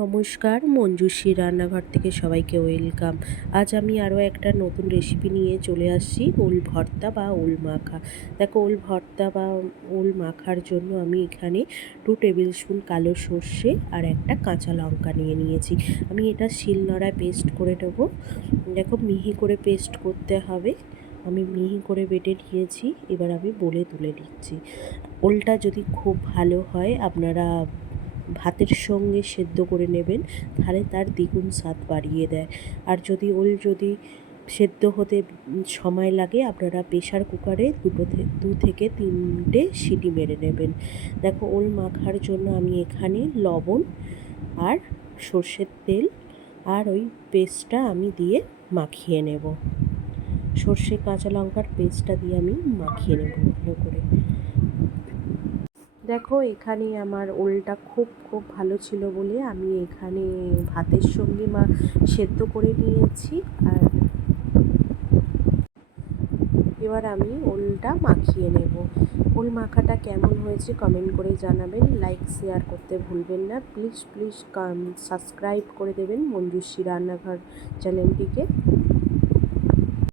নমস্কার, মঞ্জুশ্রী রান্নাঘর থেকে সবাইকে ওয়েলকাম। আজ আমি আরও একটা নতুন রেসিপি নিয়ে চলে আসছি, ওল ভর্তা বা ওল মাখা। দেখো, ওল ভর্তা বা ওল মাখার জন্য আমি এখানে 2 টেবিল স্পুন কালো সর্ষে আর একটা কাঁচা লঙ্কা নিয়ে নিয়েছি। আমি এটা শিলনোড়ায় পেস্ট করে নেবো। দেখো, মিহি করে পেস্ট করতে হবে। আমি মিহি করে বেটে নিয়েছি, এবার আমি বলে তুলে দিচ্ছি। ওলটা যদি খুব ভালো হয় আপনারা ভাতের সঙ্গে সেদ্ধ করে নেবেন, তাহলে তার দ্বিগুণ স্বাদ বাড়িয়ে দেয়। আর যদি সেদ্ধ হতে সময় লাগে, আপনারা প্রেশার কুকারে 2 থেকে 3টে সিটি মেরে নেবেন। দেখো, ওল মাখার জন্য আমি এখানে লবণ আর সর্ষের তেল আর ওই পেস্টটা আমি দিয়ে মাখিয়ে নেব। সর্ষে কাঁচা লঙ্কার পেস্টটা দিয়ে আমি মাখিয়ে নেব ভালো করে। দেখো, এখানে আমার ওলটা খুব ভালো ছিল বলে আমি এখানে ভাতের সঙ্গে সেদ্ধ করে নিয়েছি। আর এবার আমি ওলটা মাখিয়ে নেব। ওল মাখাটা কেমন হয়েছে কমেন্ট করে জানাবেন, লাইক শেয়ার করতে ভুলবেন না। প্লিজ সাবস্ক্রাইব করে দেবেন মঞ্জুশ্রী রান্নাঘর চ্যানেলটিকে।